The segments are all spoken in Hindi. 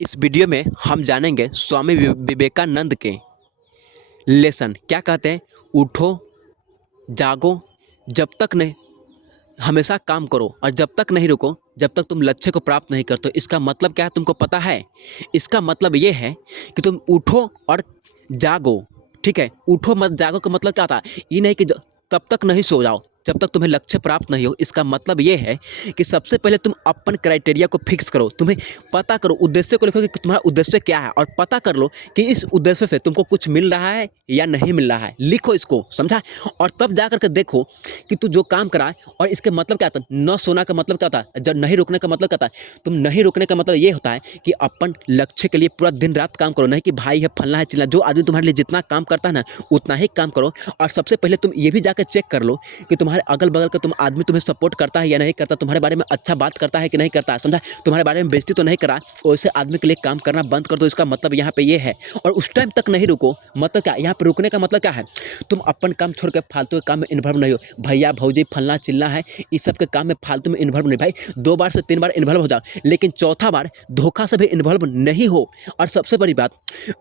इस वीडियो में हम जानेंगे स्वामी विवेकानंद के लेसन क्या कहते हैं। उठो, जागो, जब तक नहीं हमेशा काम करो और जब तक नहीं रुको जब तक तुम लक्ष्य को प्राप्त नहीं करते हो। इसका मतलब क्या है तुमको पता है? इसका मतलब ये है कि तुम उठो और जागो। ठीक है, उठो मत जागो का मतलब क्या होता है? ये नहीं कि तब तक नहीं सो जाओ जब तक तुम्हें लक्ष्य प्राप्त नहीं हो। इसका मतलब ये है कि सबसे पहले तुम अपन क्राइटेरिया को फिक्स करो। तुम्हें पता करो, उद्देश्य को लिखो कि तुम्हारा उद्देश्य क्या है और पता कर लो कि इस उद्देश्य से तुमको कुछ मिल रहा है या नहीं मिल रहा है। लिखो इसको, समझा? और तब जा करके देखो कि तू जो काम करा है और इसके मतलब क्या होता है। न सोना का मतलब क्या होता है? जब नहीं रुकने का मतलब क्या होता है? तुम नहीं रुकने का मतलब ये होता है कि अपन लक्ष्य के लिए पूरा दिन रात काम करो। नहीं कि भाई है, फलना है, चिल्ला। जो आदमी तुम्हारे लिए जितना काम करता है ना उतना ही काम करो। और सबसे पहले तुम ये भी जाकर चेक कर लो कि तुम्हारे अगल बगल का आदमी तुम्हें सपोर्ट करता है या नहीं करता, तुम्हारे बारे में अच्छा बात करता है कि नहीं करता, समझा? तुम्हारे बारे में बेइज्जती तो नहीं करा। वैसे आदमी के लिए काम करना बंद कर दो। इसका मतलब यहाँ पे ये है। और उस टाइम तक नहीं रुको, मतलब क्या? यहाँ पे रुकने का मतलब क्या है? तुम अपन काम छोड़ के फालतू के काम में इन्वॉल्व नहीं हो। भैया भौजी फलना चिल्ला है, इस सब के काम में फालतू में इन्वॉल्व नहीं। भाई 2 बार से 3 बार इन्वॉल्व हो जाओ, लेकिन चौथा बार धोखा से भी इन्वॉल्व नहीं हो। और सबसे बड़ी बात,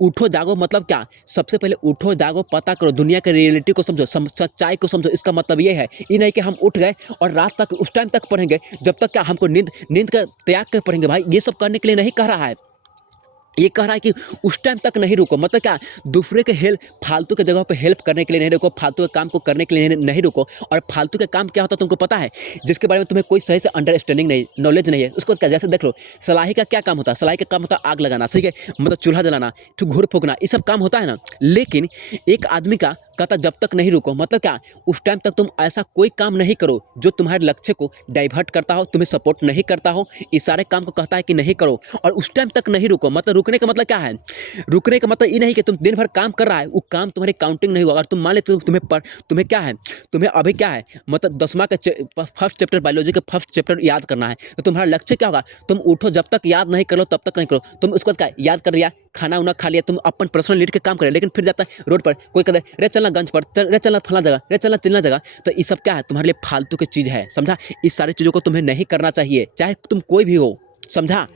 उठो जागो मतलब क्या? सबसे पहले उठो जागो, पता करो, दुनिया के रियलिटी को समझो, सच्चाई को समझो। इसका मतलब ये है, ये नहीं कि हम उठ गए और रात तक उस टाइम तक पढ़ेंगे जब तक क्या हमको नींद का त्याग कर पढ़ेंगे। भाई ये सब करने के लिए नहीं कह रहा है। ये कह रहा है कि उस टाइम तक नहीं रुको। मतलब क्या? दूसरे के हेल्प, फालतू के जगह पे हेल्प करने के लिए नहीं रुको, फालतू के काम को करने के लिए नहीं रुको। और फालतू के काम क्या होता है तुमको पता है? जिसके बारे में तुम्हें कोई सही से अंडरस्टैंडिंग नहीं, नॉलेज नहीं है, उसको क्या? जैसे देख लो, सलाही का क्या काम होता है? सलाही का काम होता है आग लगाना, सही है, मतलब चूल्हा जलाना, घूर फूकना, ये सब काम होता है ना। लेकिन एक आदमी का कहता जब तक नहीं रुको, मतलब क्या? उस टाइम तक तुम ऐसा कोई काम नहीं करो जो तुम्हारे लक्ष्य को डाइवर्ट करता हो, तुम्हें सपोर्ट नहीं करता हो। इस सारे काम को कहता है कि नहीं करो। और उस टाइम तक नहीं रुको, मतलब रुकने का मतलब क्या है? रुकने का मतलब ये नहीं कि तुम दिन भर काम कर रहा है, वो काम तुम्हारी काउंटिंग नहीं होगा। अगर तुम मान ले तुम्हें क्या है, तुम्हें अभी क्या है, मतलब 10वां का फर्स्ट चैप्टर, बायोलॉजी का फर्स्ट चैप्टर याद करना है, तो तुम्हारा लक्ष्य क्या होगा? तुम उठो, जब तक याद नहीं करो तब तक नहीं करो। तुम उसके बाद क्या याद कर लिया, खाना उना खा लिया, तुम अपन पर्सनल लीड के काम करे, लेकिन फिर जाता है रोड पर कोई कहता है रे चलना गंज पर, रे चलना फला जगह, रे चलना चिल्ला जगह। तो ये सब क्या है? तुम्हारे लिए फालतू की चीज़ है, समझा? इस सारी चीज़ों को तुम्हें नहीं करना चाहिए, चाहे तुम कोई भी हो, समझा?